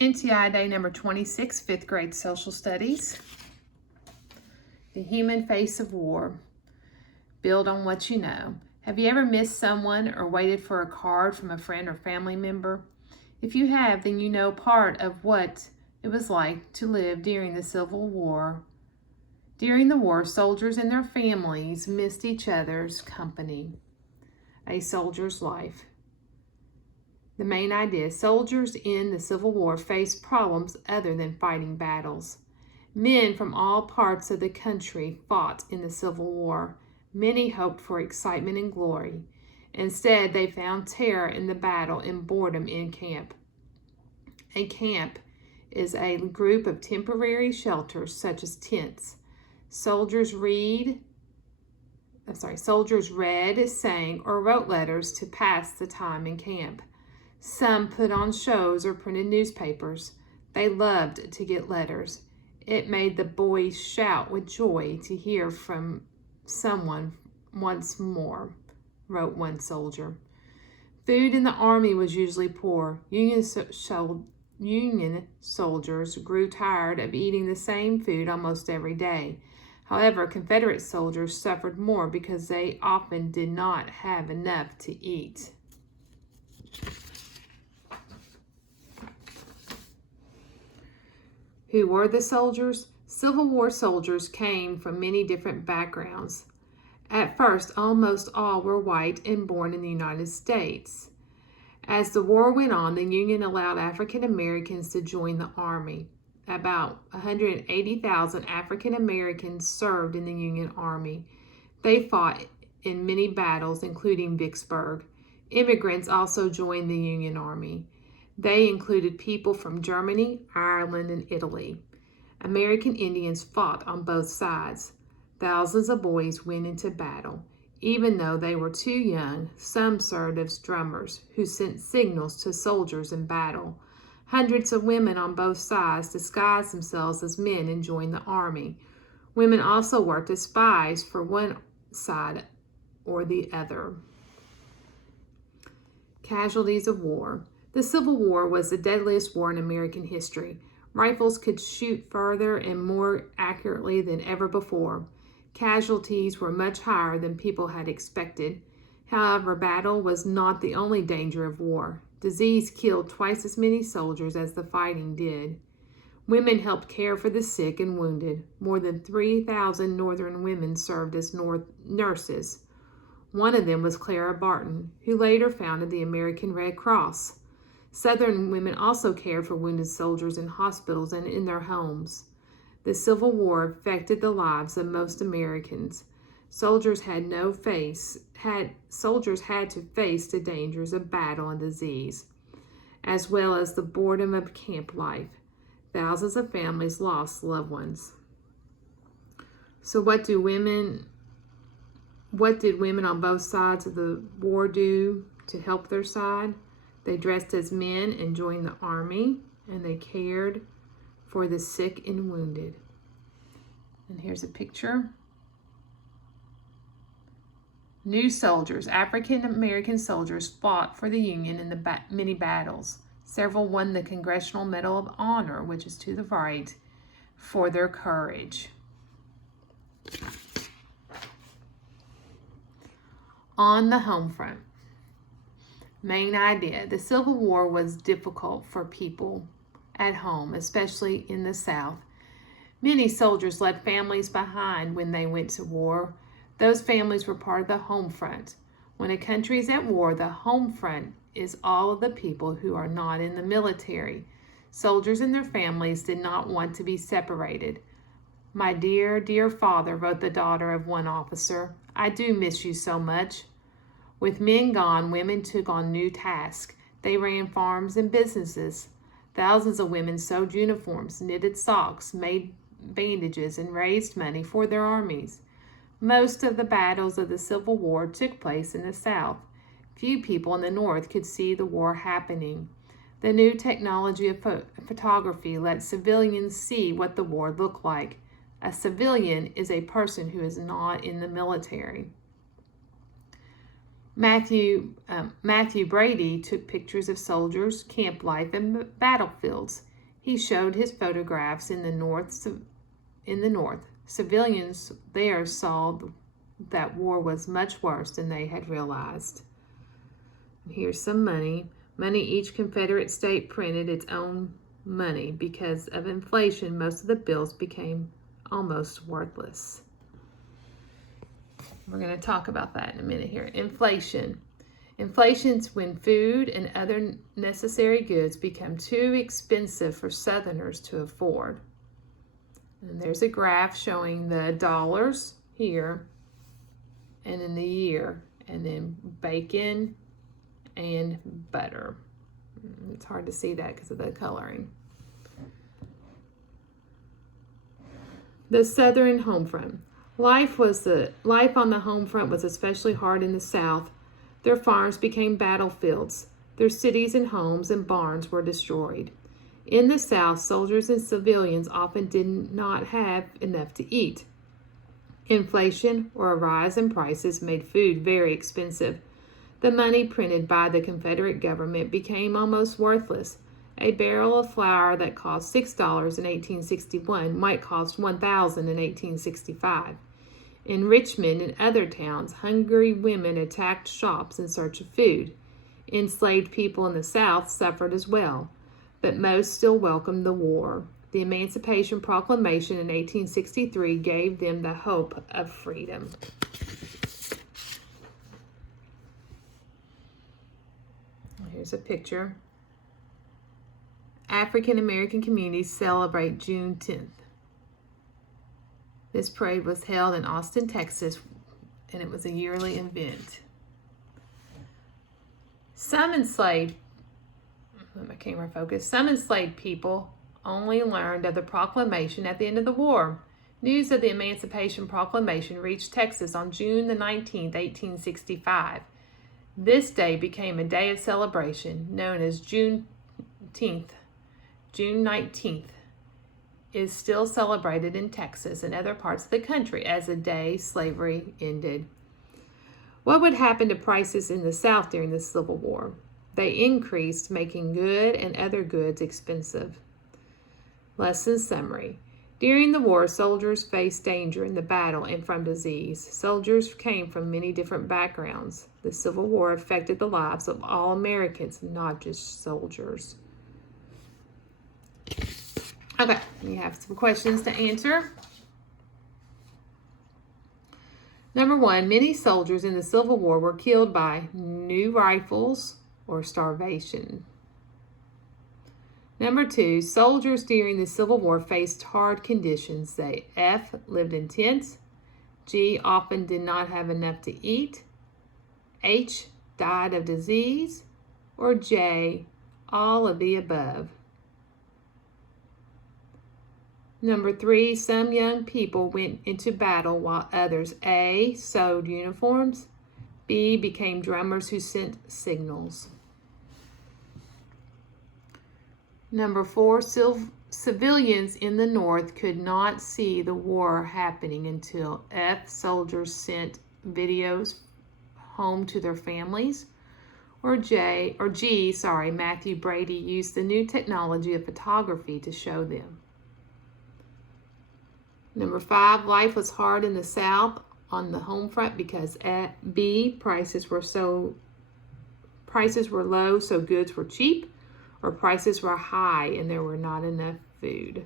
NTI Day number 26, 5th grade social studies. The human face of war. Build on what you know. Have you ever missed someone or waited for a card from a friend or family member? If you have, then you know part of what it was like to live during the Civil War. During the war, soldiers and their families missed each other's company. A soldier's life. The main idea: soldiers in the Civil War faced problems other than fighting battles. Men from all parts of the country fought in the Civil War. Many hoped for excitement and glory. Instead, they found terror in the battle and boredom in camp. A camp is a group of temporary shelters such as tents. Soldiers read, sang, or wrote letters to pass the time in camp. Some put on shows or printed newspapers. They loved to get letters. It made the boys shout with joy to hear from someone once more, wrote one soldier. Food in the army was usually poor. Union soldiers grew tired of eating the same food almost every day. However, Confederate soldiers suffered more because they often did not have enough to eat. Who were the soldiers? Civil War soldiers came from many different backgrounds. At first, almost all were white and born in the United States. As the war went on, the Union allowed African Americans to join the Army. About 180,000 African Americans served in the Union Army. They fought in many battles, including Vicksburg. Immigrants also joined the Union Army. They included people from Germany, Ireland, and Italy. American Indians fought on both sides. Thousands of boys went into battle. Even though they were too young, some served as drummers who sent signals to soldiers in battle. Hundreds of women on both sides disguised themselves as men and joined the army. Women also worked as spies for one side or the other. Casualties of war. The Civil War was the deadliest war in American history. Rifles could shoot further and more accurately than ever before. Casualties were much higher than people had expected. However, battle was not the only danger of war. Disease killed twice as many soldiers as the fighting did. Women helped care for the sick and wounded. More than 3,000 Northern women served as nurses. One of them was Clara Barton, who later founded the American Red Cross. Southern women also cared for wounded soldiers in hospitals and in their homes. The Civil War affected the lives of most Americans. Soldiers had to face the dangers of battle and disease, as well as the boredom of camp life. Thousands of families lost loved ones. So what did women on both sides of the war do to help their side? They dressed as men and joined the army, and they cared for the sick and wounded. And here's a picture. New soldiers, African American soldiers, fought for the Union in the many battles. Several won the Congressional Medal of Honor, which is to the right, for their courage. On the home front. Main idea: the Civil War was difficult for people at home, especially in the South. Many soldiers left families behind when they went to war. Those families were part of the home front. When a country is at war, the home front is all of the people who are not in the military. Soldiers and their families did not want to be separated. "My dear, dear father," wrote the daughter of one officer, "I do miss you so much." With men gone, women took on new tasks. They ran farms and businesses. Thousands of women sewed uniforms, knitted socks, made bandages, and raised money for their armies. Most of the battles of the Civil War took place in the South. Few people in the North could see the war happening. The new technology of photography let civilians see what the war looked like. A civilian is a person who is not in the military. Matthew Brady took pictures of soldiers, camp life, and battlefields. He showed his photographs in the north. Civilians there saw that war was much worse than they had realized. Here's some money. Each Confederate state printed its own money. Because of inflation, most of the bills became almost worthless. We're going to talk about that in a minute here. Inflation. Inflation's when food and other necessary goods become too expensive for Southerners to afford. And there's a graph showing the dollars here and in the year, and then bacon and butter. It's hard to see that because of the coloring. The Southern Homefront. Life on the Homefront was especially hard in the South. Their farms became battlefields. Their cities and homes and barns were destroyed. In the South, soldiers and civilians often did not have enough to eat. Inflation or a rise in prices made food very expensive. The money printed by the Confederate government became almost worthless. A barrel of flour that cost $6 in 1861 might cost $1,000 in 1865. In Richmond and other towns, hungry women attacked shops in search of food. Enslaved people in the South suffered as well, but most still welcomed the war. The Emancipation Proclamation in 1863 gave them the hope of freedom. Here's a picture. African American communities celebrate June 10th. This parade was held in Austin, Texas, and it was a yearly event. Some enslaved people only learned of the proclamation at the end of the war. News of the Emancipation Proclamation reached Texas on June the 19th, 1865. This day became a day of celebration known as Juneteenth. June 19th is still celebrated in Texas and other parts of the country as the day slavery ended. What would happen to prices in the South during the Civil War? They increased, making good and other goods expensive. Lesson summary. During the war, soldiers faced danger in the battle and from disease. Soldiers came from many different backgrounds. The Civil War affected the lives of all Americans, not just soldiers. Okay, we have some questions to answer. Number 1, many soldiers in the Civil War were killed by new rifles or starvation. Number 2, soldiers during the Civil War faced hard conditions. They F, lived in tents. G, often did not have enough to eat. H, died of disease. Or J, all of the above. Number 3, some young people went into battle while others A, sewed uniforms, B, became drummers who sent signals. Number 4, civilians in the North could not see the war happening until F, soldiers sent videos home to their families. Or G, Matthew Brady used the new technology of photography to show them. Number 5, life was hard in the South on the home front because B, prices were low, so goods were cheap, or prices were high and there was not enough food.